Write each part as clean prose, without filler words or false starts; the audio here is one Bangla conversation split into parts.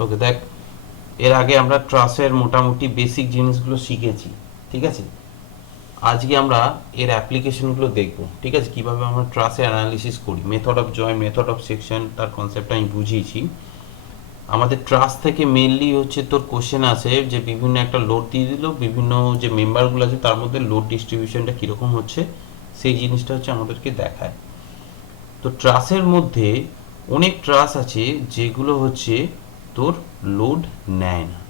ওকে দেখ, এর আগে আমরা ট্রাসের মোটামুটি বেসিক জিনিসগুলো শিখেছি, ঠিক আছে। আজকে আমরা এর অ্যাপ্লিকেশনগুলো দেখব, ঠিক আছে, কিভাবে আমরা ট্রাসের অ্যানালিসিস করি। Method of join, method of section, তার কনসেপ্টটা আমি বুঝিয়েছি। আমাদের ট্রাস্ট থেকে মেনলি হচ্ছে তোর কোশ্চেন আছে যে বিভিন্ন একটা লোড দিয়ে দিল, বিভিন্ন যে মেম্বারগুলো আছে তার মধ্যে লোড ডিস্ট্রিবিউশনটা কীরকম হচ্ছে সেই জিনিসটা হচ্ছে আমাদেরকে দেখায়। তো ট্রাসের মধ্যে অনেক ট্রাস আছে যেগুলো হচ্ছে তোর লোড নেয় না,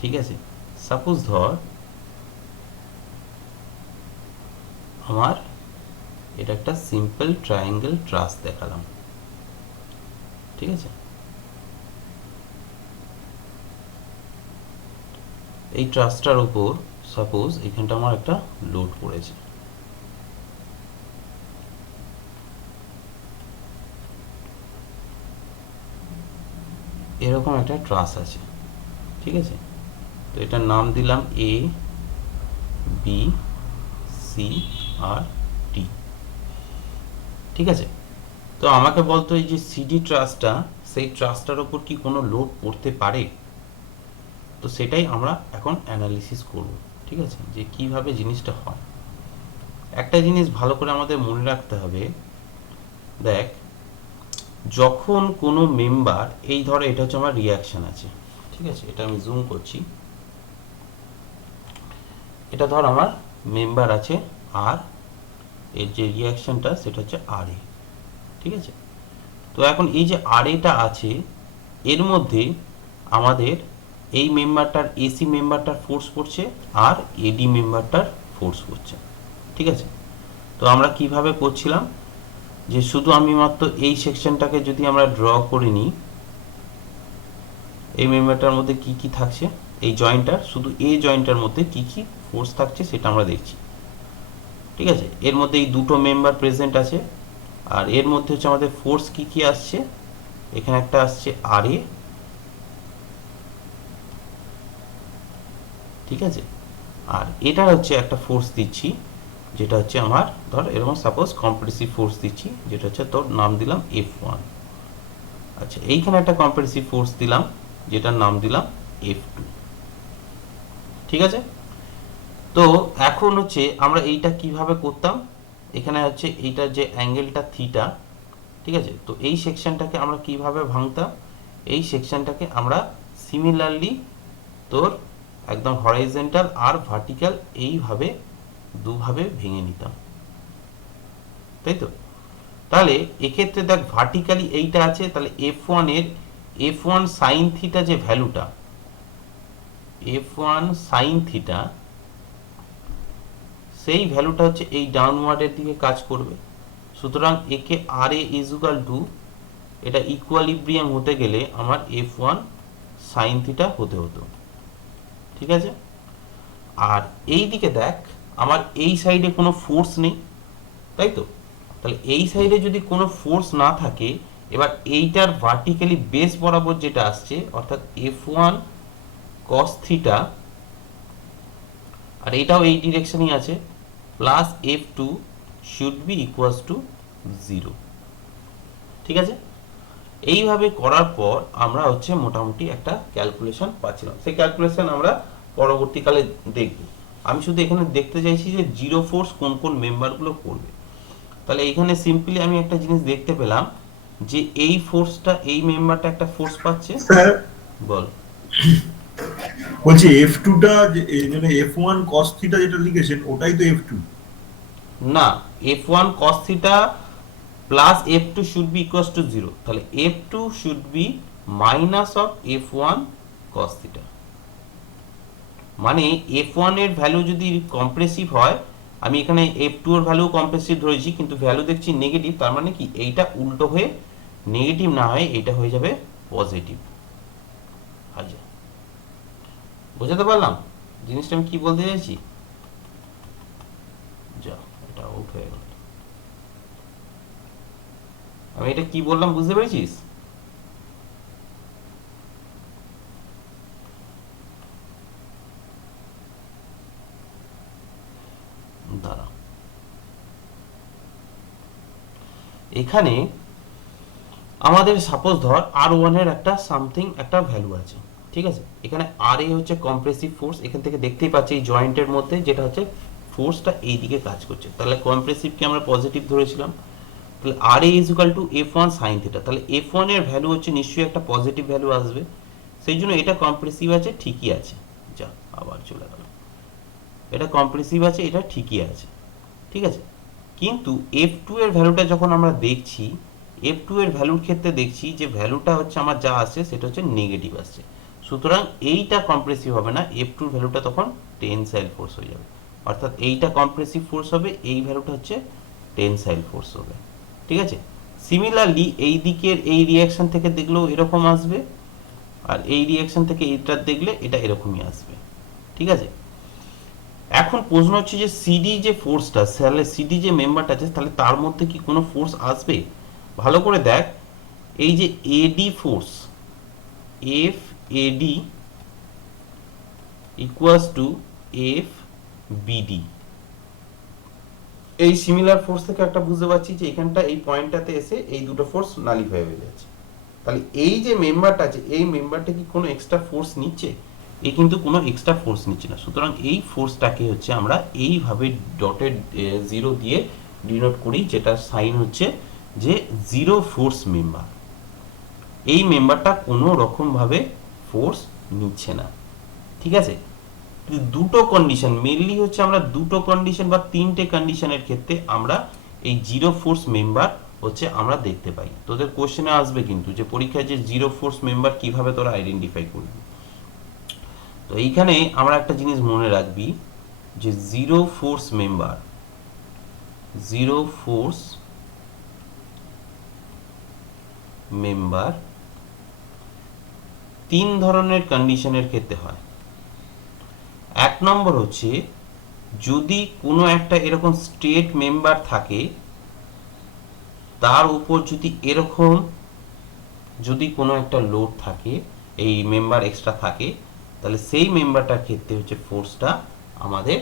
ঠিক আছে। সাপোজ ধর আমার এটা একটা সিম্পল ট্রায়াঙ্গেল ট্রাস দেখালাম, ঠিক আছে। এই ট্রাসটার উপর সাপোজ এখানটা আমার একটা লোড পড়েছে, এরকম একটা ট্রাস আছে, ঠিক আছে। তো এটার নাম দিলাম এ বি সি আর ডি, ঠিক আছে। তো আমাকে বলতো এই যে সিডি ট্রাসটা, সেই ট্রাসটার ওপর কি কোনো লোড পড়তে পারে? তো সেটাই আমরা এখন অ্যানালিসিস করব, ঠিক আছে, যে কিভাবে জিনিসটা হয়। একটা জিনিস ভালো করে আমাদের মনে রাখতে হবে, দেখ, যখন কোনো মেম্বার, এই ধর এটা হচ্ছে আমার রিয়াকশন আছে, ঠিক আছে, এটা আমি জুম করছি, এটা ধর আমার মেম্বার আছে আর এর যে রিয়াকশনটা সেটা হচ্ছে আর এ, ঠিক আছে। তো এখন এই যে আর এটা আছে, এর মধ্যে আমাদের এই মেম্বারটার এসি মেম্বারটার ফোর্স পড়ছে আর এডি মেম্বারটার ফোর্স পড়ছে, ঠিক আছে। তো আমরা কিভাবে করছিলাম, যে শুধু আমি মাত্র এই সেকশনটাকে যদি আমরা ড্র করে নিই, এই মেম্বারটার মধ্যে কি কি থাকছে, এই জয়েন্টটার শুধু এই জয়েন্টটার মধ্যে কি কি ফোর্স থাকছে সেটা আমরা দেখছি, ঠিক আছে। এর মধ্যে এই দুটো মেম্বার প্রেজেন্ট আছে, আর এর মধ্যে হচ্ছে আমাদের ফোর্স কি কি আসছে, এখানে একটা আসছে আর এ, ঠিক আছে। আর এটা হচ্ছে একটা ফোর্স দিচ্ছি যেটা হচ্ছে আমার ধর এরকম সাপোজ কম্প্রেসিভ ফোর্স দিচ্ছি, যেটা হচ্ছে তোর নাম দিলাম F1। আচ্ছা, এইখানে একটা কম্প্রেসিভ ফোর্স দিলাম যেটার নাম দিলাম F2, ঠিক আছে। তো এখন হচ্ছে আমরা এইটা কিভাবে করতাম, এখানে হচ্ছে এইটার যে অ্যাঙ্গেলটা থিটা, ঠিক আছে। তো এই সেকশনটাকে আমরা কিভাবে ভাঙতাম, এই সেকশনটাকে আমরা সিমিলারলি তোর একদম হরাইজন্টাল আর ভার্টিক্যাল এইভাবে দুভাবে ভেঙে নিতাম, তাই তো। তাহলে এক্ষেত্রে দেখ ভার্টিক্যালি এইটা আছে, তাহলে F1 এর F1 সাইন থিটা যে ভ্যালুটা, F1 সাইন থিটা, সেই ভ্যালুটা হচ্ছে এই ডাউনওয়ার্ডের দিকে কাজ করবে। সুতরাং একে আর এ ইজুকাল টু, এটা ইকুয়ালিব্রিয়াম হতে গেলে আমার F1 সাইন থিটা হতে হতো, ঠিক আছে। আর এই দিকে দেখ, আমার এই সাইডে কোনো ফোর্স নেই, তাই তো। তাহলে এই সাইডে যদি কোনো ফোর্স না থাকে, এবার এইটার ভার্টিক্যালি বেস বরাবর যেটা আসছে অর্থাৎ F1 cos থিটা, আর এটাও এই ডিরেকশনই আছে, plus F2 should be equals to 0, ঠিক আছে। এইভাবে করার পর আমরা হচ্ছে মোটামুটি একটা ক্যালকুলেশন পাচ্ছিলাম, সেই ক্যালকুলেশন আমরা পরবর্তীকালে দেখব। আমি শুধু এখানে দেখতে চাইছি যে জিরো ফোর্স কোন কোন মেম্বারগুলো করবে। তাহলে এইখানে সিম্পলি আমি একটা জিনিস দেখতে পেলাম যে এই ফোর্সটা, এই মেম্বারটা একটা ফোর্স পাচ্ছে। স্যার বল। বলছি F2টা যে এখানে F1 cos থিটা যেটা লিখেছেন ওটাই তো F2। না, F1 cos theta plus F2 should be equals to 0, তাহলে F2 should be minus of F1 cos theta. মানে F1 এর ভ্যালু যদি কম্প্রেসিভ হয়, আমি এখানে F2 এর ভ্যালু কম্প্রেসিভ ধরেছি কিন্তু ভ্যালু দেখছি নেগেটিভ, তার মানে কি এইটা উল্টো হয়ে নেগেটিভ না হয় এটা হয়ে যাবে পজিটিভ। আচ্ছা, বোঝাতে পারলাম জিনিসটা আমি কি বলতে চাইছি? যা, এটা আউট হয়ে গেল। আমি এটা কি বললাম বুঝতে পেরেছিস? দাঁড়া, এখানে আমাদের সাপোজ ধর R1 এর একটা সামথিং একটা ভ্যালু আছে, ঠিক আছে। এখানে RA হচ্ছে কম্প্রেসিভ ফোর্স, এখান থেকে দেখতেই পাচ্ছি এই জয়েন্টের মধ্যে যেটা হচ্ছে ফোর্সটা এই দিকে কাজ করছে, তাহলে কম্প্রেসিভকে আমরা পজিটিভ ধরেছিলাম, তাহলে RA is equal two F1 sine theta, তাহলে F1 এর ভ্যালু হচ্ছে নিশ্চয়ই একটা পজিটিভ ভ্যালু আসবে, সেই জন্য এটা কম্প্রেসিভ আছে, ঠিকই আছে। যা আবার চলে গেল, এটা কম্প্রেসিভ আছে, এটা ঠিকই আছে, ঠিক আছে। কিন্তু F2 এর ভ্যালুটা যখন আমরা দেখছি, F2 এর ভ্যালুর ক্ষেত্রে দেখছি যে ভ্যালুটা হচ্ছে আমার যা আসছে সেটা হচ্ছে নেগেটিভ আসছে, সুতরাং এইটা কম্প্রেসিভ হবে না, F2 এর ভ্যালুটা তখন টেনসাইল ফোর্স হয়ে যাবে, অর্থাৎ এইটা কম্প্রেসিভ ফোর্স হবে, এই ভ্যালুটা হচ্ছে টেনসাইল ফোর্স হবে, ঠিক আছে। সিমিলারলি এই দিকের এই রিঅ্যাকশন থেকে দেখলেও এরকম আসবে, আর এই রিঅ্যাকশন থেকে এইটা দেখলে এটা এরকমই আসবে, ঠিক আছে। এখন প্রশ্ন হচ্ছে যে সিডি যে ফোর্সটা, তাহলে সিডি যে মেম্বারটা আছে তাহলে তার মধ্যে কি কোনো ফোর্স আসবে? ভালো করে দেখ, এই যে AD force, F AD equals to F BD, এই সিমিলার ফোর্স থেকে একটা বুঝতে পারছি যে এখানটা এই পয়েন্টটাতে এসে এই দুটো ফোর্স নালিফাই হয়ে যাচ্ছে, তাহলে এই যে মেম্বারটা আছে এই মেম্বারটা কি কোনো এক্সট্রা ফোর্স নিচ্ছে? এ কিন্তু কোনো এক্সট্রা ফোর্স নিচ্ছে না, সুতরাং এই ফোর্সটাকে হচ্ছে আমরা এইভাবে ডটেড জিরো দিয়ে ডিনোট করি, যেটা সাইন হচ্ছে যে জিরো ফোর্স মেম্বার, এই মেম্বারটা কোনো রকমভাবে ফোর্স নিচ্ছে না, ঠিক আছে। দুটো কন্ডিশন মেইনলি হচ্ছে আমরা দুটো কন্ডিশন বা তিনটে কন্ডিশনের ক্ষেত্রে আমরা এই জিরো ফোর্স মেম্বার হচ্ছে আমরা দেখতে পাই। তোদের কোশ্চেনে আসবে কিন্তু যে পরীক্ষায় যে জিরো ফোর্স মেম্বার কিভাবে তোরা আইডেন্টিফাই করবি। তো এইখানে আমরা একটা জিনিস মনে রাখবি যে জিরো ফোর্স মেম্বার তিন ধরনের কন্ডিশনের ক্ষেত্রে হয়। এক নম্বর হচ্ছে যদি কোনো একটা এরকম স্টেট মেম্বার থাকে, তার উপর যদি এরকম যদি কোনো একটা লোড থাকে, এই মেম্বার এক্সট্রা থাকে, তাহলে সেই মেম্বারটার ক্ষেত্রে হচ্ছে ফোর্সটা আমাদের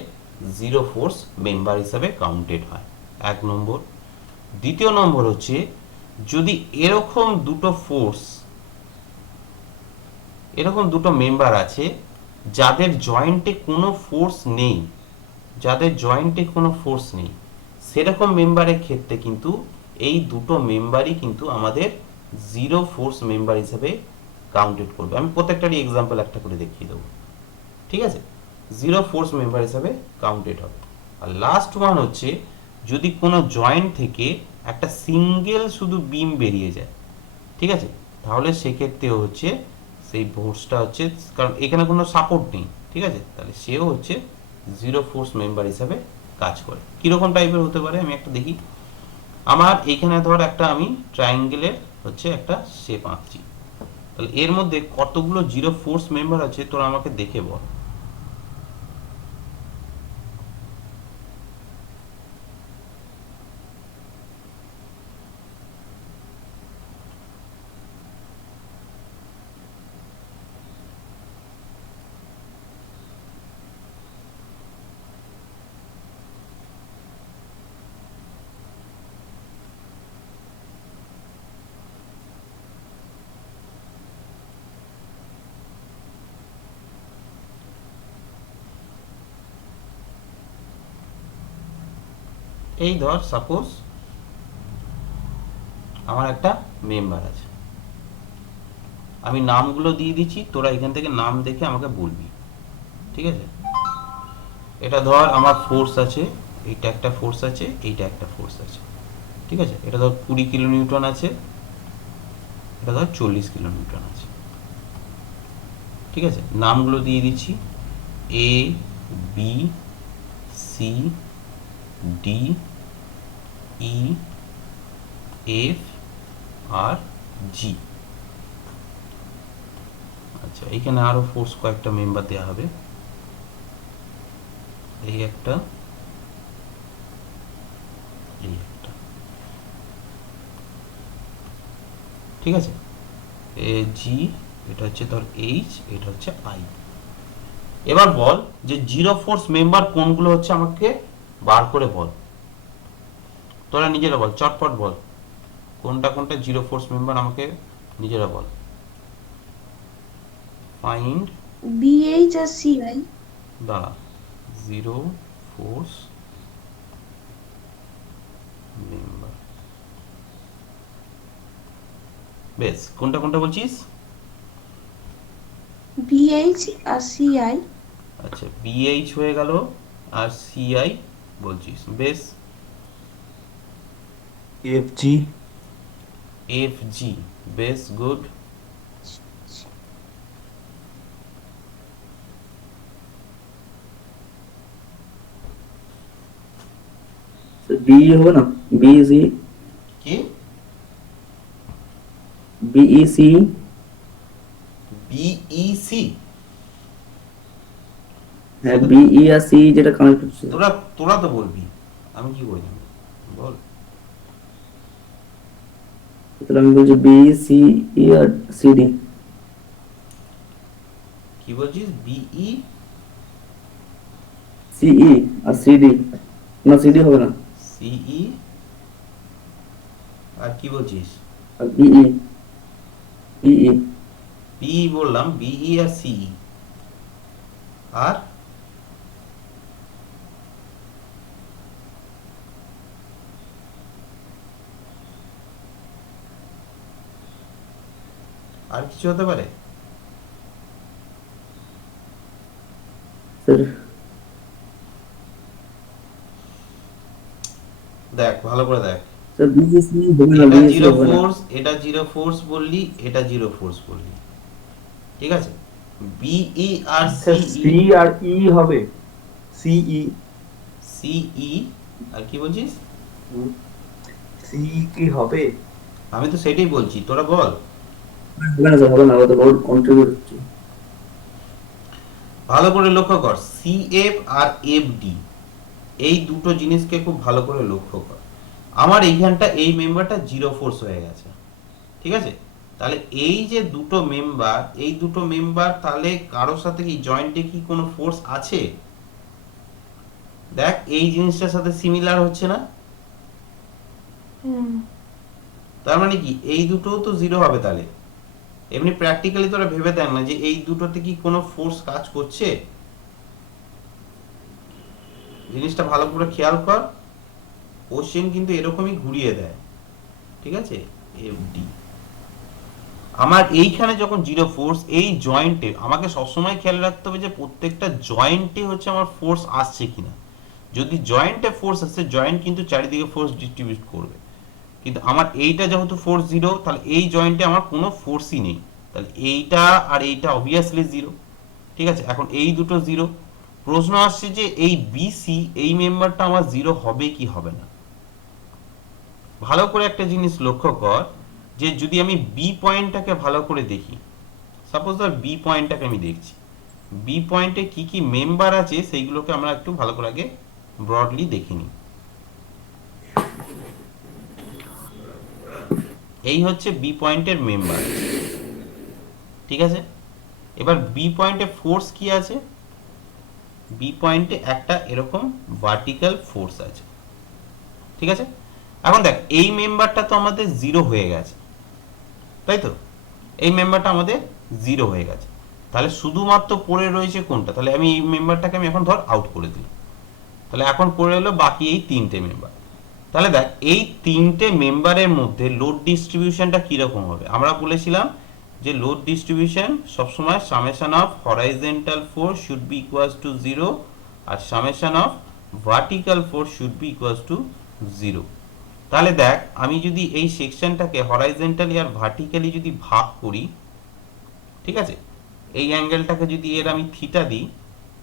জিরো ফোর্স মেম্বার হিসাবে কাউন্টেড হয়, এক নম্বর। দ্বিতীয় নম্বর হচ্ছে যদি এরকম দুটো মেম্বার আছে যাদের জয়েন্টে কোনো ফোর্স নেই, সেরকম মেম্বারের ক্ষেত্রে কিন্তু এই দুটো মেম্বারই কিন্তু আমাদের জিরো ফোর্স মেম্বার হিসেবে কাউন্টেড করবে। আমি প্রত্যেকটারই এক্সাম্পল একটা করে দেখিয়ে দেবো, ঠিক আছে। জিরো ফোর্স মেম্বার হিসেবে কাউন্টেড হবে। আর লাস্ট ওয়ান হচ্ছে যদি কোনো জয়েন্ট থেকে একটা সিঙ্গেল শুধু বিম বেরিয়ে যায়, ঠিক আছে, তাহলে সেক্ষেত্রে হচ্ছে সেই ফোর্সটা হচ্ছে, কারণ এখানে কোনো সাপোর্ট নেই, ঠিক আছে, তাহলে সেও হচ্ছে জিরো ফোর্স মেম্বার হিসাবে কাজ করে। কিরকম টাইপের হতে পারে আমি একটা দেখি। আমার এইখানে ধর একটা আমি ট্রায়াঙ্গেলের হচ্ছে একটা শেপ আঁকছি, তাহলে এর মধ্যে কতগুলো জিরো ফোর্স মেম্বার আছে তোরা আমাকে দেখে বল। এই ধর সাপোজ আমার একটা মেম্বার আছে, আমি নামগুলো দিয়ে দিচ্ছি, তোরা এখান থেকে নাম দেখে আমাকে বলবি, ঠিক আছে। এটা ধর আমার ফোর্স আছে, এইটা একটা ফোর্স আছে, এইটা একটা ফোর্স আছে, ঠিক আছে। এটা ধর 20 কিলো নিউটন আছে, এটা ধর 40 কিলো নিউটন আছে, ঠিক আছে। নামগুলো দিয়ে দিচ্ছি A B C D E F আর জি। আচ্ছা, এখানে আরো ফোর্স কয়েকটা মেম্বার দেওয়া হবে, এই একটা, এই একটা, ঠিক আছে। জি, এটা হচ্ছে ধর এইচ, এটা হচ্ছে আই। এবার বল যে জিরো ফোর্স মেম্বার কোনগুলো হচ্ছে আমাকে বার করে বল, তোরা নিজেরা বল, চটপট বল। কোনটা কোনটা জিরো ফোর্স মেম্বার আমাকে নিজেরা বল। ফাইন্ড, BH আর CI। দাঁড়া, জিরো ফোর্স মেম্বার। বেশ, কোনটা কোনটা বলছিস? BH আর CI। আচ্ছা, বিএইচ হয়ে গেল, আর সিআই বলছিস, বেশ। FG এফ জি, বেশ, গুড। BE হবে না, BEC কি? BEC BEC? হ্যাঁ, BE আর C যেটা কানেক্ট হচ্ছে। তোরা তোরা তো বলবি, আমি কি বলি, বল। তাহলে আমি বলছি BEC আর CD। কি বলছিস? বিই CE আর CD, না CD হবে না, সিই, আর কি বলছিস? আর BE BE বিই বললাম, বিই আর সিই, আর আর কিছু হতে পারে? স্যার দেখ, ভালো করে দেখ। স্যার BEC হবে না, এটা BEC জিরো হবে না। ফোর্স, এটা জিরো ফোর্স বললি, এটা জিরো ফোর্স বললি, ঠিক আছে। বিই আর স্যার সিই, সি আর ই হবে, সিই সিই, আর কি বলছিস? সিই কি হবে? আমি তো সেটাই বলছি, তোরা বল। হবে না স্যার, হবে না, ও তো লোড কন্ট্রিবিউট হচ্ছে। ভালো করে লক্ষ্য কর, সিএফ আর এফডি, এই দুটো জিনিসকে খুব ভালো করে লক্ষ্য কর। আমার এইখানটা, এই মেম্বারটা জিরো ফোর্স হয়ে গেছে, ঠিক আছে। তাহলে এই যে দুটো মেম্বার, এই দুটো মেম্বার তাহলে কারোর সাথে কি জয়েন্টে কি কোনো ফোর্স আছে? দেখ, এই জিনিসটার সাথে সিমিলার হচ্ছে না? তার মানে কি এই দুটোও তো জিরো হবে তাহলে? এমনি প্র্যাকটিক্যালি তোরা ভেবে দেখ না যে এই দুটোতে কি কোনো ফোর্স কাজ করছে। জিনিসটা ভালো করে খেয়াল কর, কোশ্চেন কিন্তু এরকমই ঘুরিয়ে দেয়, ঠিক আছে। এফডি, আমার এইখানে যখন জিরো ফোর্স, এই জয়েন্টে আমাকে সবসময় খেয়াল রাখতে হবে যে প্রত্যেকটা জয়েন্টে হচ্ছে আমার ফোর্স আসছে কিনা। যদি জয়েন্টে ফোর্স আসছে, জয়েন্ট কিন্তু চারিদিকে ফোর্স ডিস্ট্রিবিউট করবে, কিন্তু আমার এইটা যেহেতু ফোর্স জিরো, তাহলে এই জয়েন্টে আমার কোনো ফোর্সই নেই, তাহলে এইটা আর এইটা অবভিয়াসলি জিরো, ঠিক আছে। এখন এই দুটো জিরো, প্রশ্ন আসছে যে এই বিসি, এই মেম্বারটা আমার জিরো হবে কি হবে না। ভালো করে একটা জিনিস লক্ষ্য কর, যে যদি আমি বি পয়েন্টটাকে ভালো করে দেখি, সাপোজ ধর বি পয়েন্টটাকে আমি দেখছি, বি পয়েন্টে কি কি মেম্বার আছে সেইগুলোকে আমরা একটু ভালো করে আগে ব্রডলি দেখে নিই। এই হচ্ছে বি পয়েন্টের মেম্বার, ঠিক আছে। এবার বি পয়েন্টে ফোর্স কি আছে? বি পয়েন্টে একটা এরকম ভার্টিক্যাল ফোর্স আছে, ঠিক আছে। এখন দেখ, এই মেম্বারটা তো আমাদের জিরো হয়ে গেছে, তাই তো। এই মেম্বারটা আমাদের জিরো হয়ে গেছে, তাহলে শুধুমাত্র পড়ে রয়েছে কোনটা? তাহলে আমি এই মেম্বারটাকে আমি এখন ধর আউট করে দিলাম, তাহলে এখন পড়ে এলো বাকি এই তিনটে মেম্বার। তাহলে দেখ, এই তিনটে মেম্বারের মধ্যে লোড ডিস্ট্রিবিউশনটা কিরকম হবে? আমরা বলেছিলাম যে লোড ডিস্ট্রিবিউশন সবসময় summation of horizontal force should be equals to 0 আর summation of vertical force should be equals to 0। তাহলে দেখ, আমি যদি এই সেকশনটাকে হরাইজন্টালি আর ভার্টিক্যালি যদি ভাগ করি, ঠিক আছে, এই অ্যাঙ্গেলটাকে যদি এর আমি থিটা দিই,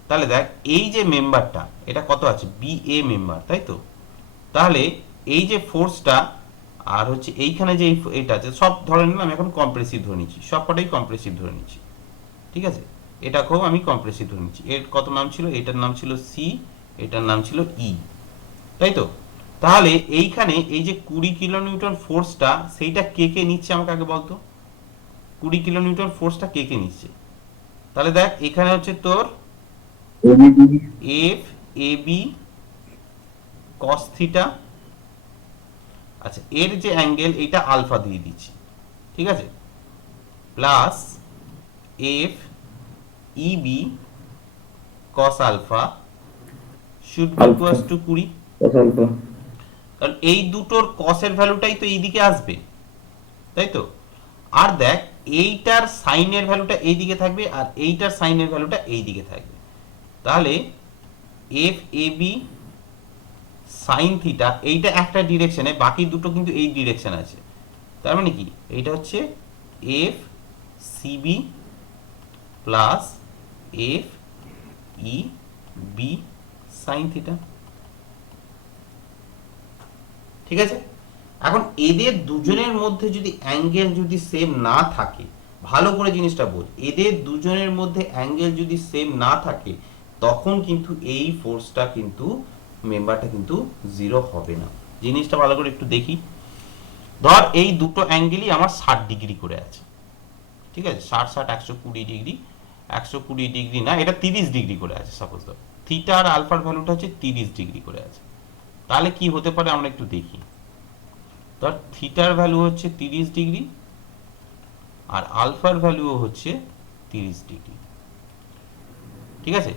তাহলে দেখ এই যে মেম্বারটা, এটা কত আছে? বি এ মেম্বার, তাই তো। তাহলে এই যে ফোর্সটা, আর হচ্ছে এইখানে যে এটা আছে, সব ধরে নিলাম, আমি এখন কম্প্রেসিভ ধরে নিচ্ছি, সবকটাই কম্প্রেসিভ ধরে নিচ্ছি, ঠিক আছে। এটাকেও আমি কম্প্রেসিভ ধরে নিচ্ছি। এর কত নাম ছিল? এটার নাম ছিল সি, এটার নাম ছিল ই, তাই তো। তাহলে এইখানে এই যে 20 কিলোনিউটন ফোর্সটা, সেইটা কে কে নিচ্ছে আমাকে আগে বলতো। 20 কিলোনিউটন ফোর্সটা কে কে নিচ্ছে? তাহলে দেখ, এখানে হচ্ছে তোর F A B cos theta, আচ্ছা, এর যে অ্যাঙ্গেল এইটা আলফা দিয়ে দিচ্ছি, ঠিক আছে, plus F EB cos alpha should be Alpha. Equals to 20, cos alpha, কারণ এই দুটোর কসের ভ্যালুটাই তো এইদিকে আসবে, তাই তো। আর দেখ, এইটার সাইনের ভ্যালুটা এইদিকে থাকবে আর এইটার সাইনের ভ্যালুটা এইদিকে থাকবে, তাহলে F A B sine theta এইটা একটা ডিরেকশনে, বাকি দুটো কিন্তু এই ডিরেকশন আছে, তার মানে কি এইটা হচ্ছে F CB plus F E B sine theta, ঠিক আছে। এখন এদের দুজনের মধ্যে যদি অ্যাঙ্গেল যদি সেম না থাকে, ভালো করে জিনিসটা বোঝ, এদের দুজনের মধ্যে অ্যাঙ্গেল যদি সেম না থাকে তখন কিন্তু এই ফোর্সটা কিন্তু মেম্বারটা কিন্তু জিরো হবে না। জিনিসটা ভালো করে একটু দেখি। ধর এই দুটো অ্যাঙ্গেলই আমার 60 ডিগ্রি করে আছে, ঠিক আছে, 60 60 120 ডিগ্রি, 120 ডিগ্রি না, এটা 30 ডিগ্রি করে আছে সাপোজ। ধর থিটা আর আলফার ভ্যালুটা হচ্ছে 30 ডিগ্রি করে আছে, তাহলে কি হতে পারে আমরা একটু দেখি। ধর থিটার ভ্যালু হচ্ছে 30 ডিগ্রি আর আলফার ভ্যালুও হচ্ছে 30 ডিগ্রি, ঠিক আছে।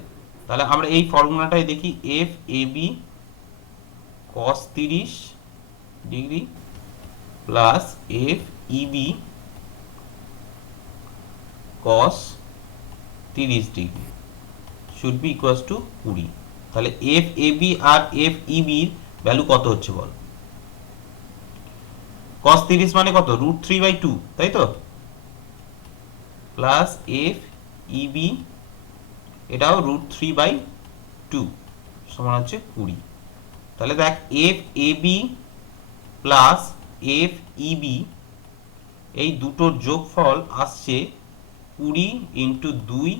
তাহলে আমরা এই ফর্মুলাটাই দেখি, F A B cos 30 degree plus F EB cos 30 degree should be equals to 20। তাহলে এফ এ বি আর এফ ইবির ভ্যালু কত হচ্ছে বল? cos 30 মানে কত? √3/2, তাই তো, প্লাস এফ ইবি এটাও √3/2 সমান হচ্ছে 20। তাহলে দেখ, F A B plus F EB এই দুটোর যোগফল আসছে 20 ইন্টু 2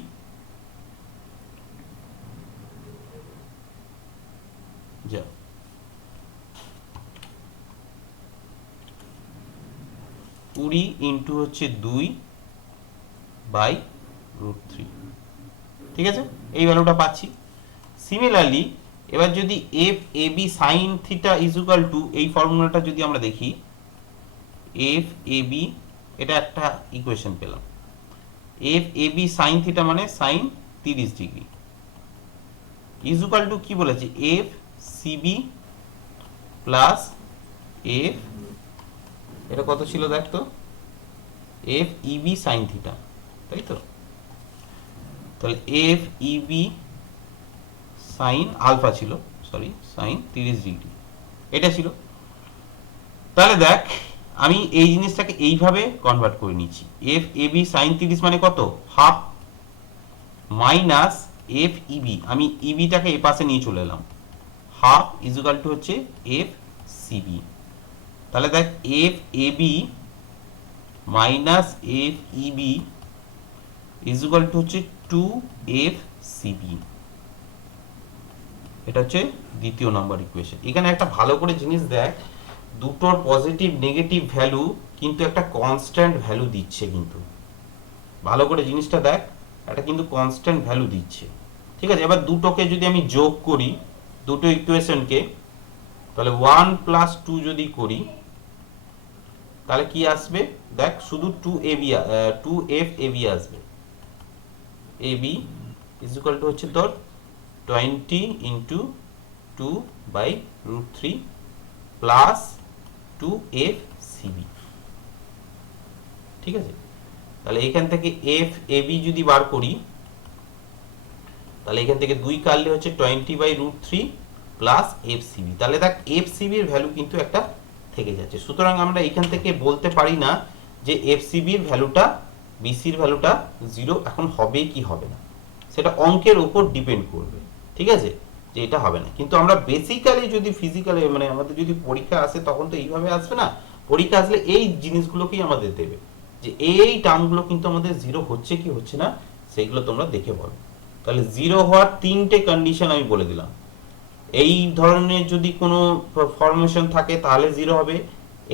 যা 20 ইন্টু হচ্ছে 2/√3, ঠিক আছে, এই ভ্যালুটা পাচ্ছি। সিমিলারলি এবার যদি F A B sine theta is equal to, এই ফর্মুলাটা যদি আমরা দেখি, এফ এ বি এটা একটা ইকুয়েশন পেলাম, F A B sine theta মানে sine 30 degree is equal to কি বলেছে, এফ সিবি প্লাস এফ, এটা কত ছিল দেখ তো, এফ ইবি সাইন থিটা, তাই তো। তাহলে এফ ইবি সাইন আলফা ছিল, সরি সাইন 30 ডিগ্রি এটা ছিল। তাহলে দেখ, আমি এই জিনিসটাকে এইভাবে কনভার্ট করে নিচ্ছি, এফ এ বি সাইন 30 মানে কত, হাফ, মাইনাস এফ ইবি, আমি ইবিটাকে এ পাশে নিয়ে চলে এলাম, হাফ ইজ ইকুয়াল টু হচ্ছে এফ সিবি। তাহলে দেখ, F A B minus F EB is equal to হচ্ছে 2f সিবি, এটা হচ্ছে দ্বিতীয় নম্বর ইকুয়েশন। এখানে একটা ভালো করে জিনিস দেখ, দুটোর পজিটিভ নেগেটিভ ভ্যালু কিন্তু একটা কনস্ট্যান্ট ভ্যালু দিচ্ছে, কিন্তু ভালো করে জিনিসটা দেখ, এটা কিন্তু কনস্ট্যান্ট ভ্যালু দিচ্ছে, ঠিক আছে। এবার দুটোকে যদি আমি যোগ করি, দুটো ইকুয়েশনকে, তাহলে 1 + 2 যদি করি তাহলে কি আসবে দেখ, শুধু 2f ab আসবে, ab ইজ ইকুয়াল টু হচ্ছে তোর 20 ইন্টু 2/√3 প্লাস 2f cb, ঠিক আছে। তাহলে এখান থেকে f ab যদি বার করি, তাহলে এখান থেকে 2 কাটলে হচ্ছে 20/√3 প্লাস f cb, তাহলে দেখ f cb এর ভ্যালু কিন্তু একটা থেকে যাচ্ছে। সুতরাং আমরা এখান থেকে বলতে পারি না যে f cb এর ভ্যালুটা bc এর ভ্যালুটা 0 এখন হবে কি হবে না, সেটা অঙ্কের উপর ডিপেন্ড করবে, ঠিক আছে, যে এটা হবে না। কিন্তু আমরা বেসিক্যালি যদি ফিজিক্যালি মানে আমাদের যদি পরীক্ষা আসে তখন তো এইভাবে আসবে না, পরীক্ষা আসলে এই জিনিসগুলোকেই আমাদের দেবে, যে এই টার্মগুলো কিন্তু আমাদের 0 হচ্ছে কি হচ্ছে না সেইগুলো তোমরা দেখে বলো। তাহলে 0 হওয়ার 3টে কন্ডিশন আমি বলে দিলাম। এই ধরনের যদি কোনো ফরমেশন থাকে তাহলে 0 হবে,